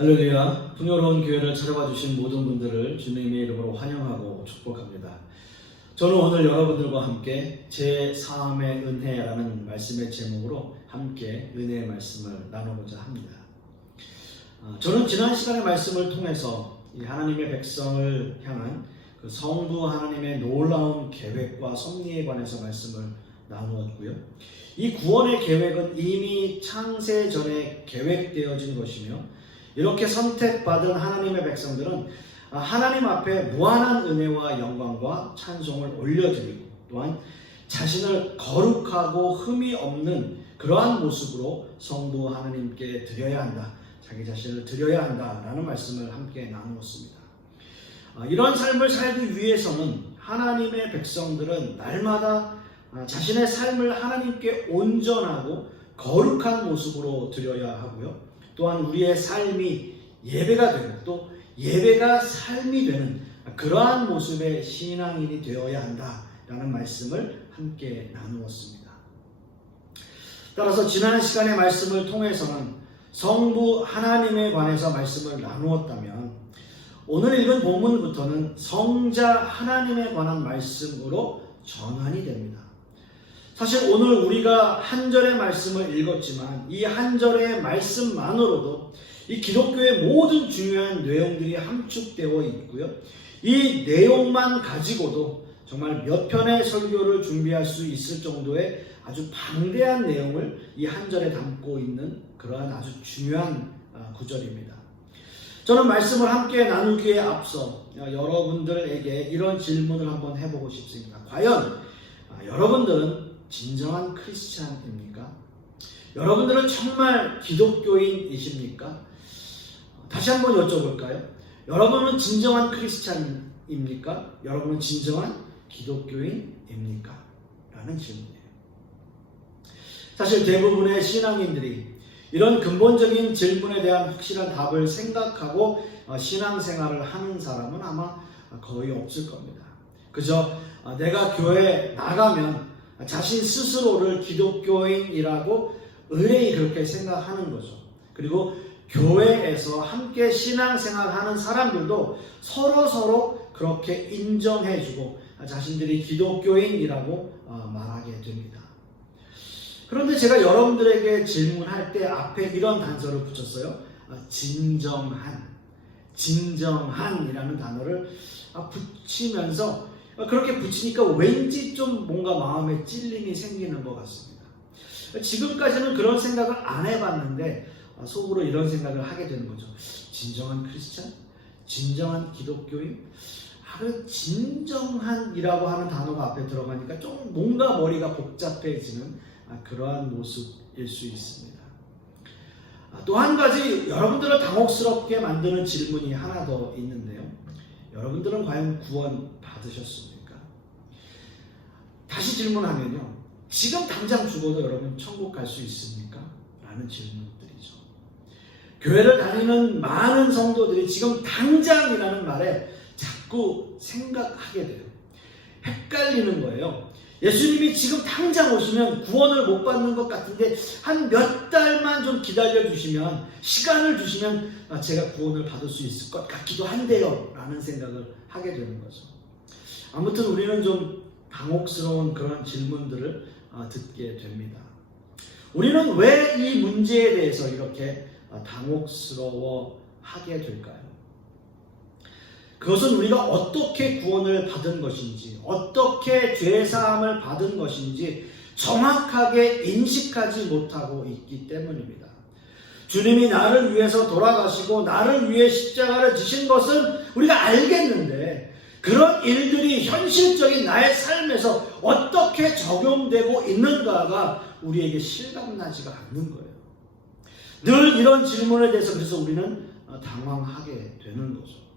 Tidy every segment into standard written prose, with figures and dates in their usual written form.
할렐루야, 풍요로운 교회를 찾아와 주신 모든 분들을 주님의 이름으로 환영하고 축복합니다. 저는 오늘 여러분들과 함께 제3의 은혜라는 말씀의 제목으로 함께 은혜의 말씀을 나누고자 합니다. 저는 지난 시간의 말씀을 통해서 이 하나님의 백성을 향한 그 성부 하나님의 놀라운 계획과 섭리에 관해서 말씀을 나누었고요. 이 구원의 계획은 이미 창세 전에 계획되어진 것이며, 이렇게 선택받은 하나님의 백성들은 하나님 앞에 무한한 은혜와 영광과 찬송을 올려드리고, 또한 자신을 거룩하고 흠이 없는 그러한 모습으로 성부 하나님께 드려야 한다, 자기 자신을 드려야 한다라는 말씀을 함께 나누었습니다. 이런 삶을 살기 위해서는 하나님의 백성들은 날마다 자신의 삶을 하나님께 온전하고 거룩한 모습으로 드려야 하고요. 또한 우리의 삶이 예배가 되고 또 예배가 삶이 되는 그러한 모습의 신앙인이 되어야 한다라는 말씀을 함께 나누었습니다. 따라서 지난 시간의 말씀을 통해서는 성부 하나님에 관해서 말씀을 나누었다면, 오늘 읽은 본문부터는 성자 하나님에 관한 말씀으로 전환이 됩니다. 사실 오늘 우리가 한 절의 말씀을 읽었지만 이 한 절의 말씀만으로도 이 기독교의 모든 중요한 내용들이 함축되어 있고요. 이 내용만 가지고도 정말 몇 편의 설교를 준비할 수 있을 정도의 아주 방대한 내용을 이 한 절에 담고 있는 그러한 아주 중요한 구절입니다. 저는 말씀을 함께 나누기에 앞서 여러분들에게 이런 질문을 한번 해보고 싶습니다. 과연 여러분들은 진정한 크리스찬입니까? 여러분들은 정말 기독교인이십니까? 다시 한번 여쭤볼까요? 여러분은 진정한 크리스찬입니까? 여러분은 진정한 기독교인입니까? 라는 질문이에요. 사실 대부분의 신앙인들이 이런 근본적인 질문에 대한 확실한 답을 생각하고 신앙생활을 하는 사람은 아마 거의 없을 겁니다. 그저 내가 교회에 나가면 자신 스스로를 기독교인이라고 의뢰이 그렇게 생각하는 거죠. 그리고 교회에서 함께 신앙생활하는 사람들도 서로 그렇게 인정해주고 자신들이 기독교인이라고 말하게 됩니다. 그런데 제가 여러분들에게 질문할 때 앞에 이런 단서를 붙였어요. 진정한이라는 단어를 붙이면서, 그렇게 붙이니까 왠지 좀 뭔가 마음에 찔림이 생기는 것 같습니다. 지금까지는 그런 생각을 안 해봤는데 속으로 이런 생각을 하게 되는 거죠. 진정한 크리스찬? 진정한 기독교인? 진정한이라고 하는 단어가 앞에 들어가니까 좀 뭔가 머리가 복잡해지는 그러한 모습일 수 있습니다. 또 한 가지 여러분들을 당혹스럽게 만드는 질문이 하나 더 있는데요. 여러분들은 과연 구원 받으셨습니까? 다시 질문하면요. 지금 당장 죽어도 여러분 천국 갈 수 있습니까? 라는 질문들이죠. 교회를 다니는 많은 성도들이 지금 당장이라는 말에 자꾸 생각하게 돼요. 헷갈리는 거예요. 예수님이 지금 당장 오시면 구원을 못 받는 것 같은데 한 몇 달만 좀 기다려 주시면, 시간을 주시면 제가 구원을 받을 수 있을 것 같기도 한데요 라는 생각을 하게 되는 거죠. 아무튼 우리는 좀 당혹스러운 그런 질문들을 듣게 됩니다. 우리는 왜 이 문제에 대해서 이렇게 당혹스러워 하게 될까요? 그것은 우리가 어떻게 구원을 받은 것인지, 어떻게 죄사함을 받은 것인지 정확하게 인식하지 못하고 있기 때문입니다. 주님이 나를 위해서 돌아가시고 나를 위해 십자가를 지신 것은 우리가 알겠는데, 그런 일들이 현실적인 나의 삶에서 어떻게 적용되고 있는가가 우리에게 실감나지가 않는 거예요. 늘 이런 질문에 대해서 그래서 우리는 당황하게 되는 거죠.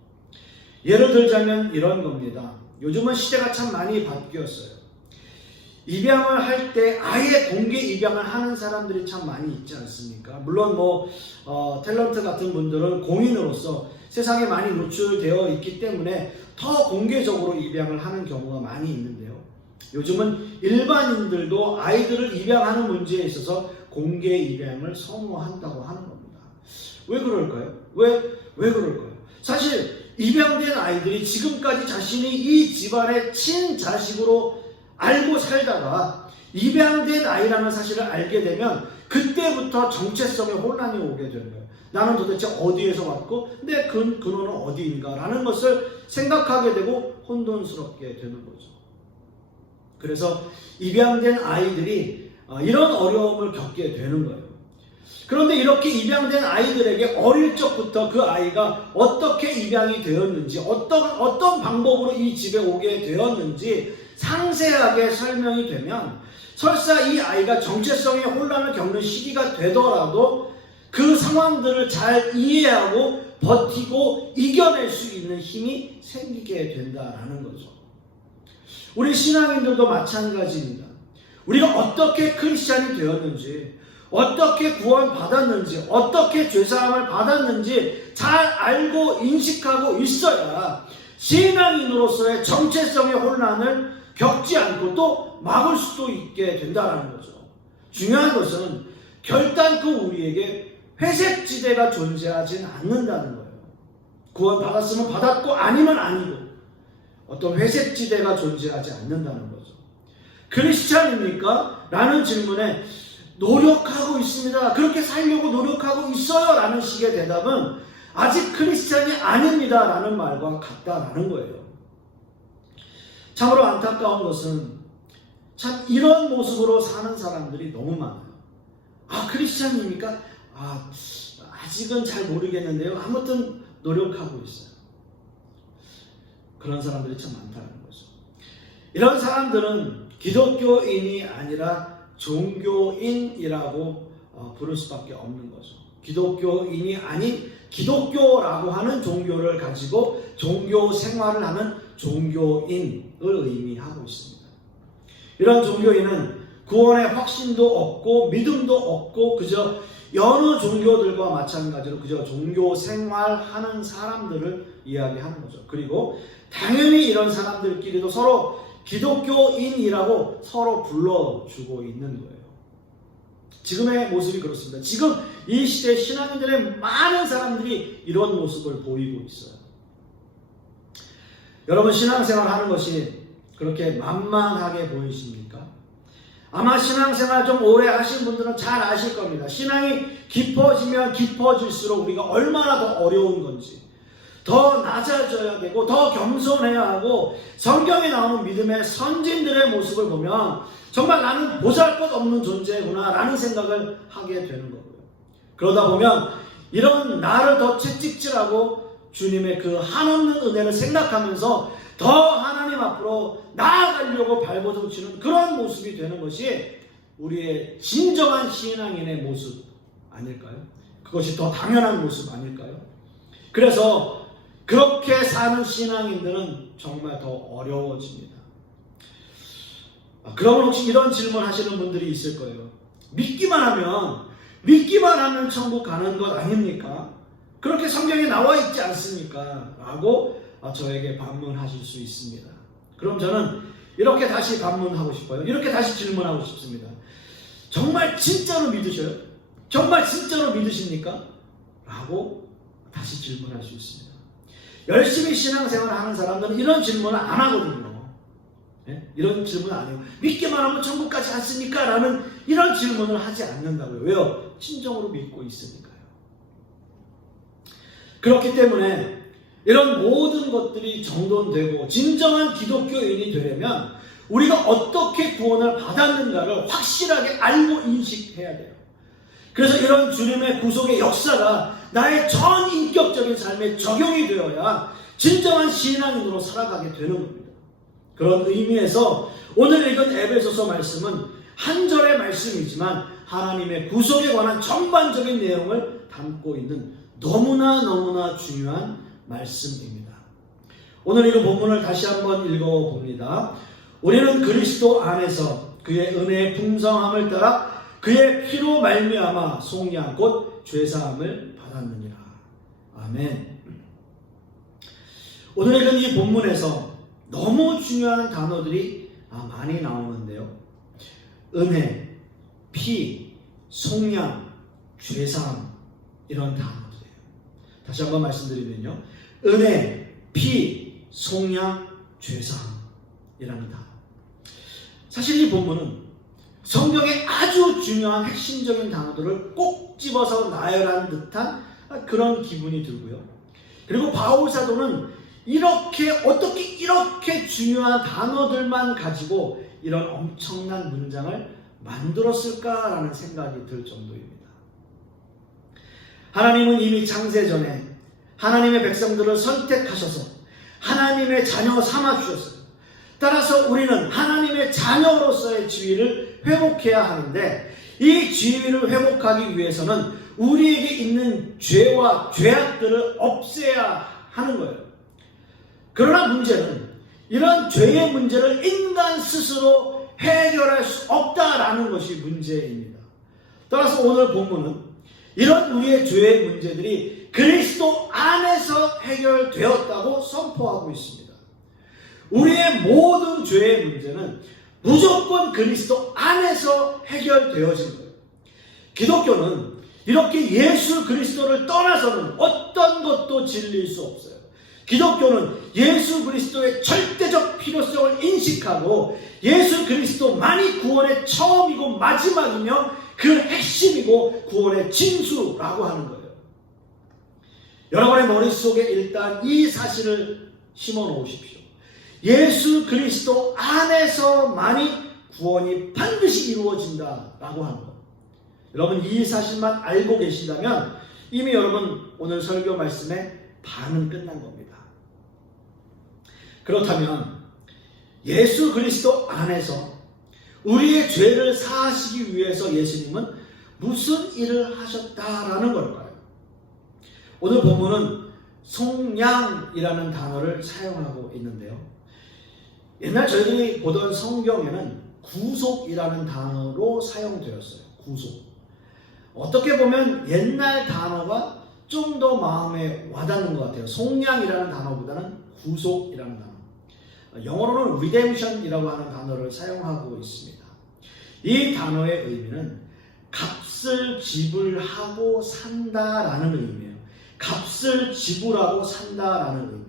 예를 들자면 이런 겁니다. 요즘은 시대가 참 많이 바뀌었어요. 입양을 할 때 아예 공개 입양을 하는 사람들이 참 많이 있지 않습니까? 물론 탤런트 같은 분들은 공인으로서 세상에 많이 노출되어 있기 때문에 더 공개적으로 입양을 하는 경우가 많이 있는데요. 요즘은 일반인들도 아이들을 입양하는 문제에 있어서 공개 입양을 선호한다고 하는 겁니다. 왜 그럴까요? 왜 그럴까요? 사실 입양된 아이들이 지금까지 자신이 이 집안의 친자식으로 알고 살다가 입양된 아이라는 사실을 알게 되면 그때부터 정체성의 혼란이 오게 되는 거예요. 나는 도대체 어디에서 왔고 내 근원은 어디인가 라는 것을 생각하게 되고 혼돈스럽게 되는 거죠. 그래서 입양된 아이들이 이런 어려움을 겪게 되는 거예요. 그런데 이렇게 입양된 아이들에게 어릴 적부터 그 아이가 어떻게 입양이 되었는지, 어떤 방법으로 이 집에 오게 되었는지 상세하게 설명이 되면 설사 이 아이가 정체성의 혼란을 겪는 시기가 되더라도 그 상황들을 잘 이해하고 버티고 이겨낼 수 있는 힘이 생기게 된다라는 거죠. 우리 신앙인들도 마찬가지입니다. 우리가 어떻게 크리스찬이 되었는지, 어떻게 구원받았는지, 어떻게 죄사함을 받았는지 잘 알고 인식하고 있어야 신앙인으로서의 정체성의 혼란을 겪지 않고 또 막을 수도 있게 된다는 거죠. 중요한 것은 결단코 우리에게 회색지대가 존재하진 않는다는 거예요. 구원받았으면 받았고 아니면 아니고 어떤 회색지대가 존재하지 않는다는 거죠. 크리스찬입니까? 라는 질문에 노력하고 있습니다. 그렇게 살려고 노력하고 있어요. 라는 식의 대답은 아직 크리스찬이 아닙니다. 라는 말과 같다라는 거예요. 참으로 안타까운 것은 참 이런 모습으로 사는 사람들이 너무 많아요. 크리스찬입니까? 아직은 잘 모르겠는데요. 아무튼 노력하고 있어요. 그런 사람들이 참 많다는 거죠. 이런 사람들은 기독교인이 아니라 종교인이라고 부를 수밖에 없는 거죠. 기독교인이 아닌 기독교라고 하는 종교를 가지고 종교 생활을 하는 종교인을 의미하고 있습니다. 이런 종교인은 구원의 확신도 없고 믿음도 없고 그저 여느 종교들과 마찬가지로 그저 종교 생활하는 사람들을 이야기하는 거죠. 그리고 당연히 이런 사람들끼리도 서로 기독교인이라고 서로 불러주고 있는 거예요. 지금의 모습이 그렇습니다. 지금 이 시대 신앙인들의 많은 사람들이 이런 모습을 보이고 있어요. 여러분 신앙생활 하는 것이 그렇게 만만하게 보이십니까? 아마 신앙생활 좀 오래 하신 분들은 잘 아실 겁니다. 신앙이 깊어지면 깊어질수록 우리가 얼마나 더 어려운 건지, 더 낮아져야 되고 더 겸손해야 하고 성경에 나오는 믿음의 선진들의 모습을 보면 정말 나는 보잘것없는 존재구나 라는 생각을 하게 되는 거고요. 그러다 보면 이런 나를 더 채찍질하고 주님의 그 한없는 은혜를 생각하면서 더 하나님 앞으로 나아가려고 발버둥치는 그런 모습이 되는 것이 우리의 진정한 신앙인의 모습 아닐까요? 그것이 더 당연한 모습 아닐까요? 그래서 그렇게 사는 신앙인들은 정말 더 어려워집니다. 그러면 혹시 이런 질문 하시는 분들이 있을 거예요. 믿기만 하면 천국 가는 것 아닙니까? 그렇게 성경에 나와 있지 않습니까? 라고 저에게 반문하실 수 있습니다. 그럼 저는 이렇게 다시 반문하고 싶어요. 이렇게 다시 질문하고 싶습니다. 정말 진짜로 믿으셔요? 정말 진짜로 믿으십니까? 라고 다시 질문할 수 있습니다. 열심히 신앙생활을 하는 사람들은 이런 질문을 안 하거든요. 이런 질문 안 해요. 믿기만 하면 천국 가지 않습니까? 라는 이런 질문을 하지 않는다고요. 왜요? 진정으로 믿고 있으니까요. 그렇기 때문에 이런 모든 것들이 정돈되고 진정한 기독교인이 되려면 우리가 어떻게 구원을 받았는가를 확실하게 알고 인식해야 돼요. 그래서 이런 주님의 구속의 역사가 나의 전 인격적인 삶에 적용이 되어야 진정한 신앙인으로 살아가게 되는 겁니다. 그런 의미에서 오늘 읽은 에베소서 말씀은 한 절의 말씀이지만 하나님의 구속에 관한 전반적인 내용을 담고 있는 너무나 중요한 말씀입니다. 오늘 이 본문을 다시 한번 읽어봅니다. 우리는 그리스도 안에서 그의 은혜의 풍성함을 따라 그의 피로 말미암아 속량 곧 죄사함을 받았느니라. 아멘. 오늘 읽은 이 본문에서 너무 중요한 단어들이 많이 나오는데요. 은혜, 피, 속량, 죄사함, 이런 단어들이에요. 다시 한번 말씀드리면요. 은혜, 피, 속량, 죄사함이라는 단어. 사실 이 본문은 성경의 아주 중요한 핵심적인 단어들을 꼭 집어서 나열한 듯한 그런 기분이 들고요. 그리고 바울 사도는 어떻게 이렇게 중요한 단어들만 가지고 이런 엄청난 문장을 만들었을까라는 생각이 들 정도입니다. 하나님은 이미 창세전에 하나님의 백성들을 선택하셔서 하나님의 자녀 삼아주셨어요. 따라서 우리는 하나님의 자녀로서의 지위를 회복해야 하는데, 이 지위를 회복하기 위해서는 우리에게 있는 죄와 죄악들을 없애야 하는 거예요. 그러나 문제는 이런 죄의 문제를 인간 스스로 해결할 수 없다라는 것이 문제입니다. 따라서 오늘 본문은 이런 우리의 죄의 문제들이 그리스도 안에서 해결되었다고 선포하고 있습니다. 우리의 모든 죄의 문제는 무조건 그리스도 안에서 해결되어진 거예요. 기독교는 이렇게 예수 그리스도를 떠나서는 어떤 것도 진리일 수 없어요. 기독교는 예수 그리스도의 절대적 필요성을 인식하고 예수 그리스도만이 구원의 처음이고 마지막이며 그 핵심이고 구원의 진수라고 하는 거예요. 여러분의 머릿속에 일단 이 사실을 심어 놓으십시오. 예수 그리스도 안에서만이 구원이 반드시 이루어진다라고 하는 것. 여러분 이 사실만 알고 계시다면 이미 여러분 오늘 설교 말씀의 반은 끝난 겁니다. 그렇다면 예수 그리스도 안에서 우리의 죄를 사하시기 위해서 예수님은 무슨 일을 하셨다라는 걸까요? 오늘 본문은 속량이라는 단어를 사용하고 있는데요. 옛날 저희들이 보던 성경에는 구속이라는 단어로 사용되었어요. 구속. 어떻게 보면 옛날 단어가 좀 더 마음에 와닿는 것 같아요. 속량이라는 단어보다는 구속이라는 단어. 영어로는 redemption이라고 하는 단어를 사용하고 있습니다. 이 단어의 의미는 값을 지불하고 산다라는 의미예요. 값을 지불하고 산다라는 의미.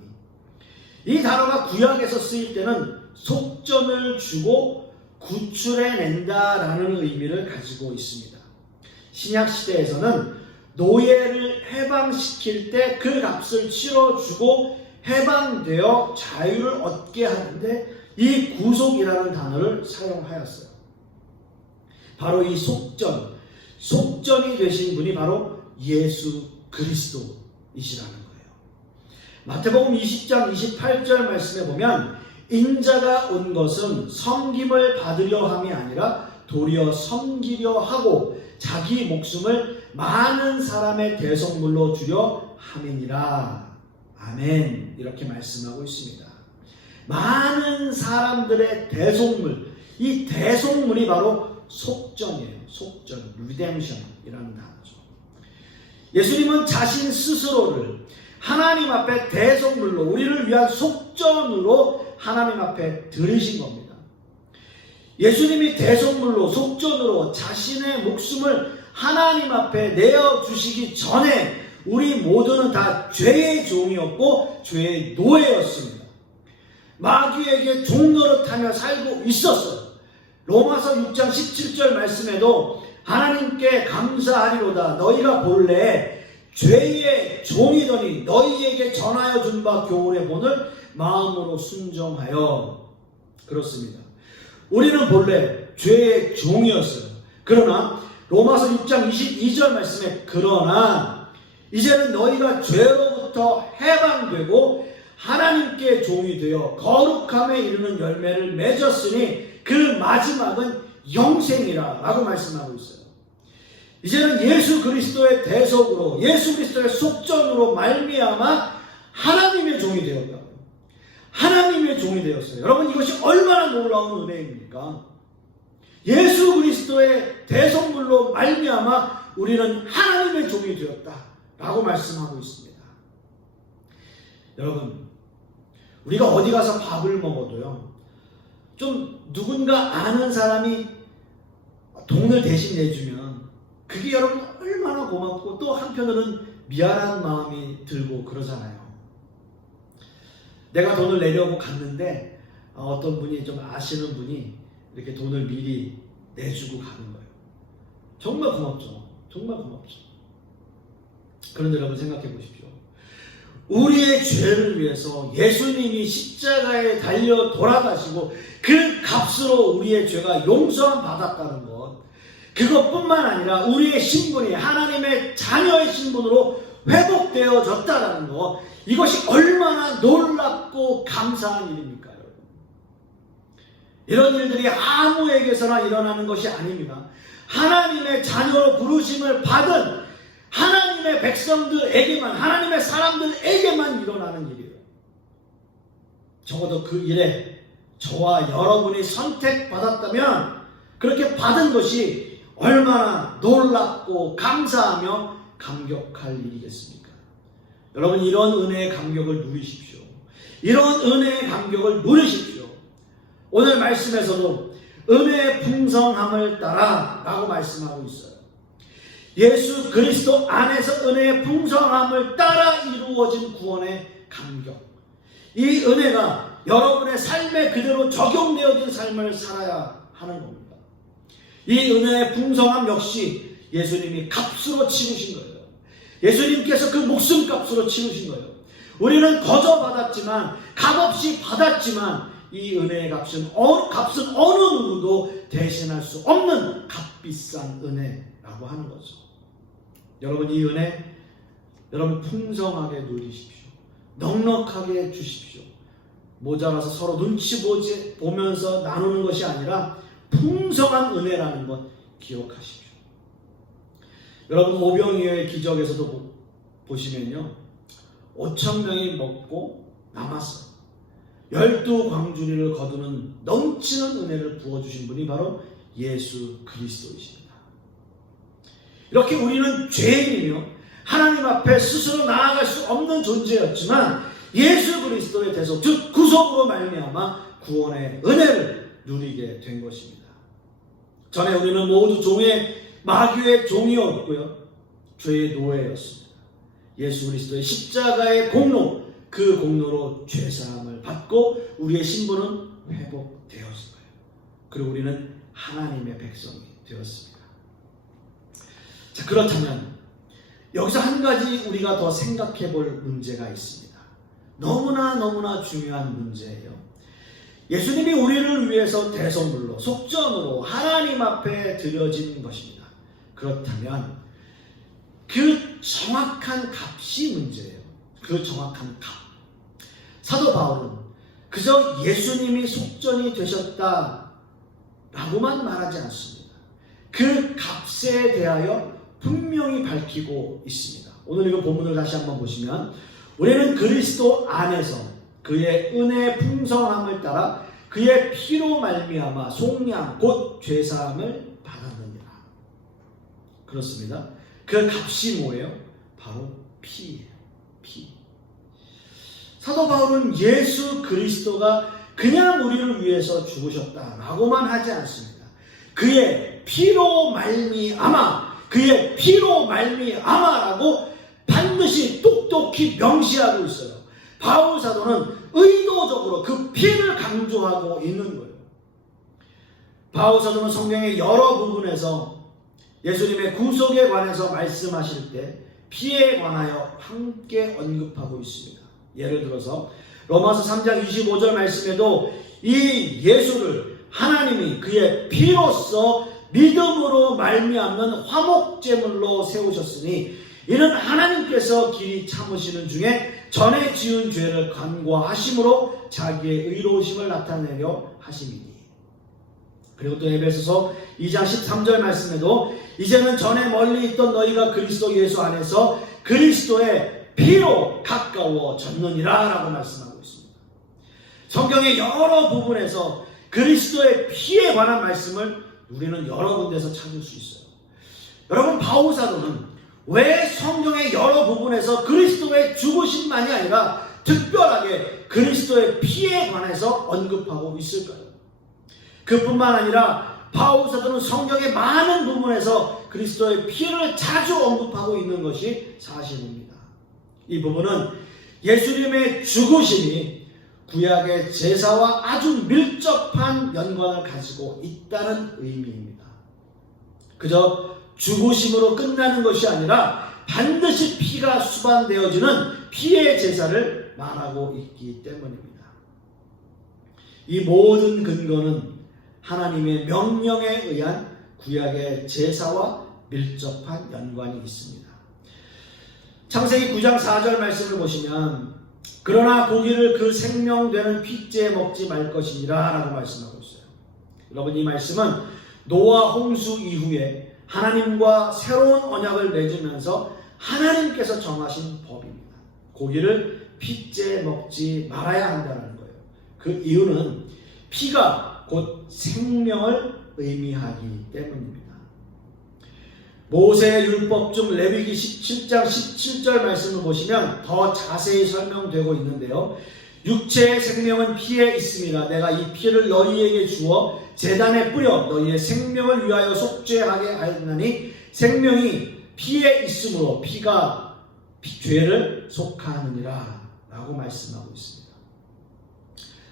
이 단어가 구약에서 쓰일 때는 속전을 주고 구출해낸다라는 의미를 가지고 있습니다. 신약시대에서는 노예를 해방시킬 때 그 값을 치러주고 해방되어 자유를 얻게 하는데 이 구속이라는 단어를 사용하였어요. 바로 이 속전이 되신 분이 바로 예수 그리스도이시라는 거예요. 마태복음 20장 28절 말씀에 보면 인자가 온 것은 섬김을 받으려 함이 아니라 도리어 섬기려 하고 자기 목숨을 많은 사람의 대속물로 주려 함이니라. 아멘. 이렇게 말씀하고 있습니다. 많은 사람들의 대속물, 이 대속물이 바로 속전이에요. 속전, redemption이라는 단어죠. 예수님은 자신 스스로를 하나님 앞에 대속물로, 우리를 위한 속전으로 하나님 앞에 들으신 겁니다. 예수님이 대속물로, 속전으로 자신의 목숨을 하나님 앞에 내어주시기 전에 우리 모두는 다 죄의 종이었고 죄의 노예였습니다. 마귀에게 종노릇하며 살고 있었어요. 로마서 6장 17절 말씀에도 하나님께 감사하리로다. 너희가 본래 죄의 종이더니 너희에게 전하여 준 바 교훈의 본을 마음으로 순종하여. 그렇습니다. 우리는 본래 죄의 종이었어요. 그러나 로마서 6장 22절 말씀에 그러나 이제는 너희가 죄로부터 해방되고 하나님께 종이 되어 거룩함에 이르는 열매를 맺었으니 그 마지막은 영생이라 라고 말씀하고 있어요. 이제는 예수 그리스도의 대속으로, 예수 그리스도의 속전으로 말미암아 하나님의 종이 되었다고. 하나님의 종이 되었어요. 여러분 이것이 얼마나 놀라운 은혜입니까? 예수 그리스도의 대속물로 말미암아 우리는 하나님의 종이 되었다 라고 말씀하고 있습니다. 여러분 우리가 어디 가서 밥을 먹어도요, 좀 누군가 아는 사람이 돈을 대신 내주면 그게 여러분 얼마나 고맙고 또 한편으로는 미안한 마음이 들고 그러잖아요. 내가 돈을 내려고 갔는데 어떤 분이, 좀 아시는 분이 이렇게 돈을 미리 내주고 가는 거예요. 정말 고맙죠. 정말 고맙죠. 그런데 여러분 생각해 보십시오. 우리의 죄를 위해서 예수님이 십자가에 달려 돌아가시고 그 값으로 우리의 죄가 용서함 받았다는 것, 그것뿐만 아니라 우리의 신분이 하나님의 자녀의 신분으로 회복되어졌다는 것, 이것이 얼마나 놀랍고 감사한 일입니까, 여러분? 이런 일들이 아무에게서나 일어나는 것이 아닙니다. 하나님의 자녀로 부르심을 받은 하나님의 백성들에게만, 하나님의 사람들에게만 일어나는 일이에요. 적어도 그 일에 저와 여러분이 선택받았다면 그렇게 받은 것이 얼마나 놀랍고 감사하며 감격할 일이겠습니까? 여러분, 이런 은혜의 감격을 누리십시오. 이런 은혜의 감격을 누리십시오. 오늘 말씀에서도 은혜의 풍성함을 따라 라고 말씀하고 있어요. 예수 그리스도 안에서 은혜의 풍성함을 따라 이루어진 구원의 감격. 이 은혜가 여러분의 삶에 그대로 적용되어진 삶을 살아야 하는 겁니다. 이 은혜의 풍성함 역시 예수님이 값으로 치르신 거예요. 예수님께서 그 목숨값으로 치르신 거예요. 우리는 거저 받았지만, 값없이 받았지만, 이 은혜의 값은 어느 누구도 대신할 수 없는 값비싼 은혜라고 하는 거죠. 여러분, 이 은혜 여러분 풍성하게 누리십시오. 넉넉하게 주십시오. 모자라서 서로 눈치 보면서 나누는 것이 아니라 풍성한 은혜라는 것 기억하십시오. 여러분, 오병이어의 기적에서도 보시면요, 5,000명이 먹고 남았어요. 12광주리를 거두는 넘치는 은혜를 부어주신 분이 바로 예수 그리스도이십니다. 이렇게 우리는 죄인이며 하나님 앞에 스스로 나아갈 수 없는 존재였지만 예수 그리스도의 대속, 즉 구속으로 말미암아 구원의 은혜를 누리게 된 것입니다. 전에 우리는 모두 마귀의 종이었고요, 죄의 노예였습니다. 예수 그리스도의 십자가의 공로, 그 공로로 죄사함을 받고 우리의 신분은 회복되었을 거예요. 그리고 우리는 하나님의 백성이 되었습니다. 자, 그렇다면 여기서 한 가지 우리가 더 생각해 볼 문제가 있습니다. 너무나 중요한 문제예요. 예수님이 우리를 위해서 대속물로, 속전으로 하나님 앞에 드려진 것입니다. 그렇다면 그 정확한 값이 문제예요. 그 정확한 값. 사도 바울은 그저 예수님이 속전이 되셨다라고만 말하지 않습니다. 그 값에 대하여 분명히 밝히고 있습니다. 오늘 이거 본문을 다시 한번 보시면, 우리는 그리스도 안에서 그의 은혜의 풍성함을 따라 그의 피로 말미암아 속량 곧 죄사함을 받았느니라. 그렇습니다. 그 값이 뭐예요? 바로 피예요. 피. 사도 바울은 예수 그리스도가 그냥 우리를 위해서 죽으셨다라고만 하지 않습니다. 그의 피로 말미암아라고 반드시 똑똑히 명시하고 있어요. 바울 사도는 의도적으로 그 피를 강조하고 있는 거예요. 바울 사도는 성경의 여러 부분에서 예수님의 구속에 관해서 말씀하실 때 피에 관하여 함께 언급하고 있습니다. 예를 들어서 로마서 3장 25절 말씀에도 이 예수를 하나님이 그의 피로써 믿음으로 말미암는 화목제물로 세우셨으니 이는 하나님께서 길이 참으시는 중에 전에 지은 죄를 간과하심으로 자기의 의로우심을 나타내려 하심이니. 그리고 또 에베소서 2장 13절 말씀에도 이제는 전에 멀리 있던 너희가 그리스도 예수 안에서 그리스도의 피로 가까워졌느니라 라고 말씀하고 있습니다. 성경의 여러 부분에서 그리스도의 피에 관한 말씀을 우리는 여러 군데서 찾을 수 있어요. 여러분, 바울 사도는 왜 성경의 여러 부분에서 그리스도의 죽으심만이 아니라 특별하게 그리스도의 피에 관해서 언급하고 있을까요? 그뿐만 아니라 바울 사도는 성경의 많은 부분에서 그리스도의 피를 자주 언급하고 있는 것이 사실입니다. 이 부분은 예수님의 죽으심이 구약의 제사와 아주 밀접한 연관을 가지고 있다는 의미입니다. 그저 죽으심으로 끝나는 것이 아니라 반드시 피가 수반되어지는 피의 제사를 말하고 있기 때문입니다. 이 모든 근거는 하나님의 명령에 의한 구약의 제사와 밀접한 연관이 있습니다. 창세기 9장 4절 말씀을 보시면 그러나 고기를 그 생명되는 핏째 먹지 말 것이니라 라고 말씀하고 있어요. 여러분, 이 말씀은 노아 홍수 이후에 하나님과 새로운 언약을 맺으면서 하나님께서 정하신 법입니다. 고기를 핏째 먹지 말아야 한다는 거예요. 그 이유는 피가 곧 생명을 의미하기 때문입니다. 모세의 율법 중 레위기 17장 17절 말씀을 보시면 더 자세히 설명되고 있는데요. 육체의 생명은 피에 있음이라 내가 이 피를 너희에게 주어 제단에 뿌려 너희의 생명을 위하여 속죄하게 하였나니 생명이 피에 있으므로 피가 죄를 속하느니라 라고 말씀하고 있습니다.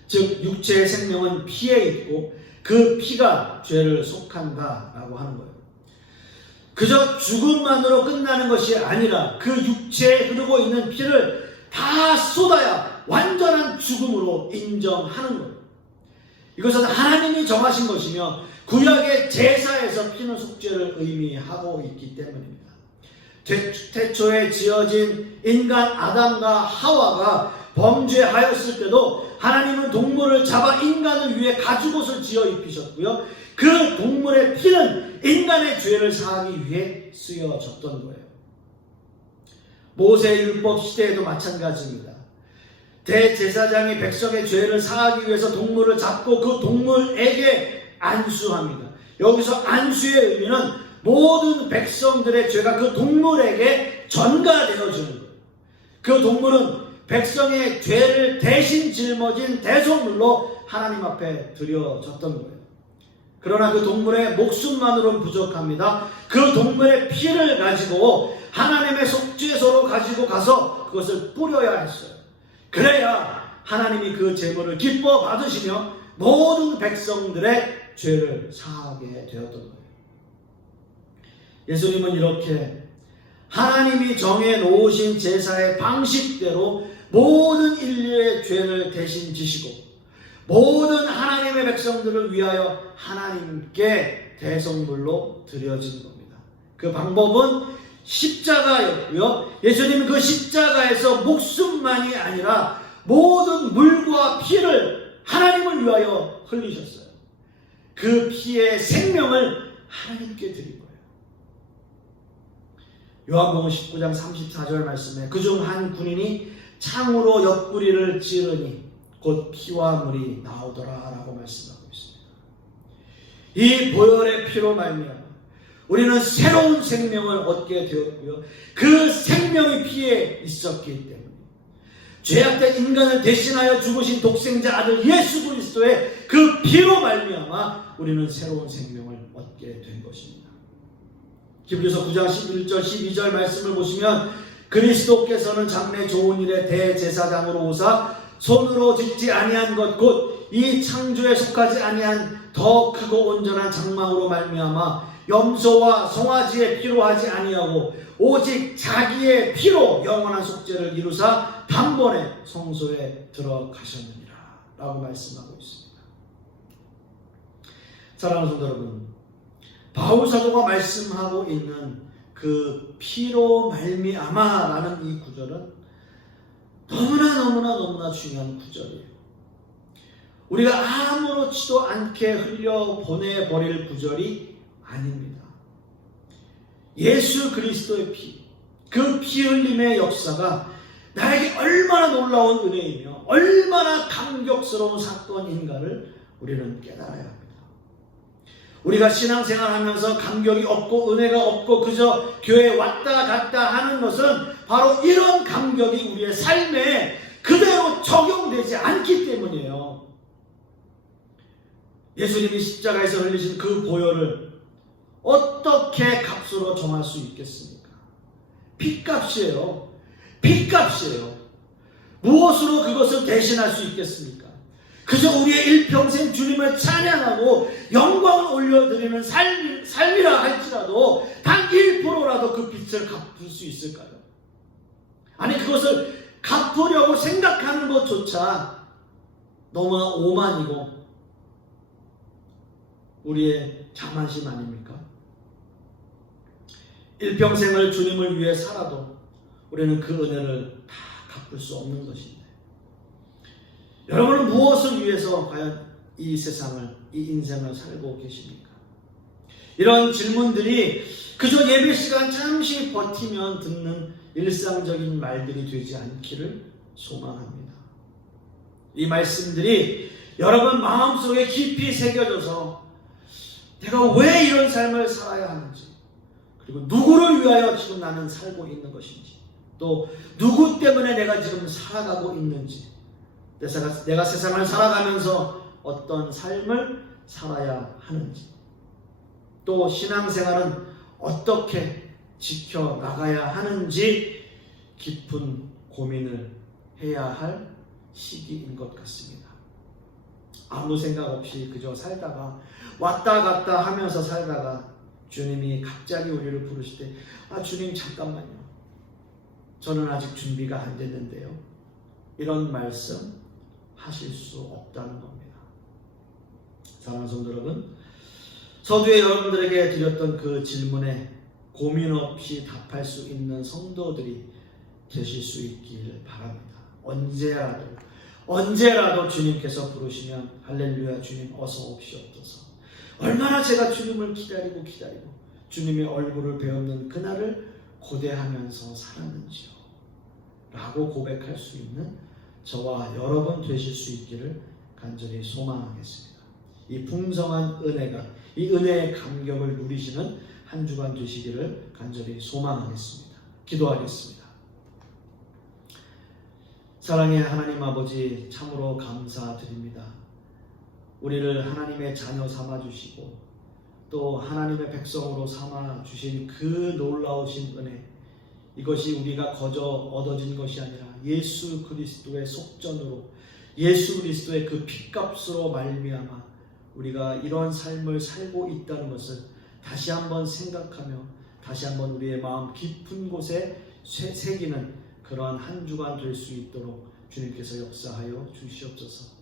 즉 육체의 생명은 피에 있고 그 피가 죄를 속한다 라고 하는 거예요. 그저 죽음만으로 끝나는 것이 아니라 그 육체에 흐르고 있는 피를 다 쏟아야 완전한 죽음으로 인정하는 거예요. 이것은 하나님이 정하신 것이며 구약의 제사에서 피는 속죄를 의미하고 있기 때문입니다. 태초에 지어진 인간 아담과 하와가 범죄하였을 때도 하나님은 동물을 잡아 인간을 위해 가죽옷을 지어 입히셨고요. 그 동물의 피는 인간의 죄를 사하기 위해 쓰여졌던 거예요. 모세 율법 시대에도 마찬가지입니다. 대제사장이 백성의 죄를 사하기 위해서 동물을 잡고 그 동물에게 안수합니다. 여기서 안수의 의미는 모든 백성들의 죄가 그 동물에게 전가되어지는 거예요. 그 동물은 백성의 죄를 대신 짊어진 대속물로 하나님 앞에 드려졌던 거예요. 그러나 그 동물의 목숨만으로는 부족합니다. 그 동물의 피를 가지고 하나님의 속죄소로 가지고 가서 그것을 뿌려야 했어요. 그래야 하나님이 그 제물을 기뻐 받으시며 모든 백성들의 죄를 사하게 되었던 거예요. 예수님은 이렇게 하나님이 정해놓으신 제사의 방식대로 모든 인류의 죄를 대신 지시고 모든 하나님의 백성들을 위하여 하나님께 대성물로 드려진 겁니다. 그 방법은 십자가였고요. 예수님은 그 십자가에서 목숨만이 아니라 모든 물과 피를 하나님을 위하여 흘리셨어요. 그 피의 생명을 하나님께 드린 거예요. 요한복음 19장 34절 말씀에 그중 한 군인이 창으로 옆구리를 찌르니 곧 피와 물이 나오더라 라고 말씀하고 있습니다. 이 보혈의 피로 말미암아 우리는 새로운 생명을 얻게 되었고요. 그 생명이 피에 있었기 때문에 죄악된 인간을 대신하여 죽으신 독생자 아들 예수 그리스도의 그 피로 말미암아 우리는 새로운 생명을 얻게 된 것입니다. 히브리서 9장 11절 12절 말씀을 보시면 그리스도께서는 장래 좋은 일의 대제사장으로 오사 손으로 짓지 아니한 것 곧 이 창조에 속하지 아니한 더 크고 온전한 장막으로 말미암아 염소와 송아지의 피로 하지 아니하고 오직 자기의 피로 영원한 속죄를 이루사 단번에 성소에 들어가셨느니라 라고 말씀하고 있습니다. 사랑하는 성도 여러분, 바울 사도가 말씀하고 있는 그 피로 말미암아라는 이 구절은 너무나 중요한 구절이에요. 우리가 아무렇지도 않게 흘려보내버릴 구절이 아닙니다. 예수 그리스도의 피, 그 피 흘림의 역사가 나에게 얼마나 놀라운 은혜이며 얼마나 감격스러운 사건인가를 우리는 깨달아야 합니다. 우리가 신앙생활하면서 감격이 없고 은혜가 없고 그저 교회에 왔다 갔다 하는 것은 바로 이런 감격이 우리의 삶에 그대로 적용되지 않기 때문이에요. 예수님이 십자가에서 흘리신 그 보혈을 어떻게 값으로 정할 수 있겠습니까? 핏값이에요. 핏값이에요. 무엇으로 그것을 대신할 수 있겠습니까? 그저 우리의 일평생 주님을 찬양하고 영광을 올려드리는 삶이라 할지라도 단 1%라도 그 빚을 갚을 수 있을까요? 아니, 그것을 갚으려고 생각하는 것조차 너무나 오만이고 우리의 자만심 아닙니까? 일평생을 주님을 위해 살아도 우리는 그 은혜를 다 갚을 수 없는 것입니다. 여러분은 무엇을 위해서 과연 이 세상을, 이 인생을 살고 계십니까? 이런 질문들이 그저 예배 시간 잠시 버티면 듣는 일상적인 말들이 되지 않기를 소망합니다. 이 말씀들이 여러분 마음속에 깊이 새겨져서 내가 왜 이런 삶을 살아야 하는지, 그리고 누구를 위하여 지금 나는 살고 있는 것인지, 또 누구 때문에 내가 지금 살아가고 있는지, 내가 세상을 살아가면서 어떤 삶을 살아야 하는지, 또 신앙생활은 어떻게 지켜나가야 하는지 깊은 고민을 해야 할 시기인 것 같습니다. 아무 생각 없이 그저 살다가 왔다 갔다 하면서 살다가 주님이 갑자기 우리를 부르실 때, 주님 잠깐만요, 저는 아직 준비가 안 됐는데요, 이런 말씀 하실 수 없다는 겁니다. 사랑하는 성도 여러분, 서두에 여러분들에게 드렸던 그 질문에 고민 없이 답할 수 있는 성도들이 되실 수 있기를 바랍니다. 언제라도 주님께서 부르시면 할렐루야 주님 어서 옵시옵소서, 얼마나 제가 주님을 기다리고 주님의 얼굴을 배우는 그날을 고대하면서 살았는지요 라고 고백할 수 있는 저와 여러분 되실 수 있기를 간절히 소망하겠습니다. 이 풍성한 은혜가, 이 은혜의 감격을 누리시는 한 주간 되시기를 간절히 소망하겠습니다. 기도하겠습니다. 사랑의 하나님 아버지, 참으로 감사드립니다. 우리를 하나님의 자녀 삼아주시고 또 하나님의 백성으로 삼아주신 그 놀라우신 은혜, 이것이 우리가 거저 얻어진 것이 아니라 예수 그리스도의 속전으로, 예수 그리스도의 그 핏값으로 말미암아 우리가 이런 삶을 살고 있다는 것을 다시 한번 생각하며 다시 한번 우리의 마음 깊은 곳에 새기는 그러한 한 주간 될 수 있도록 주님께서 역사하여 주시옵소서.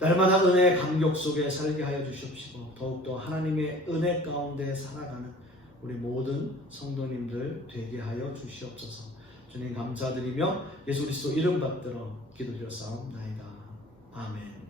날마다 은혜의 감격 속에 살게 하여 주시옵시고 더욱더 하나님의 은혜 가운데 살아가는 우리 모든 성도님들 되게 하여 주시옵소서. 주님 감사드리며 예수 그리스도 이름 받들어 기도드렸사옵나이다. 아멘.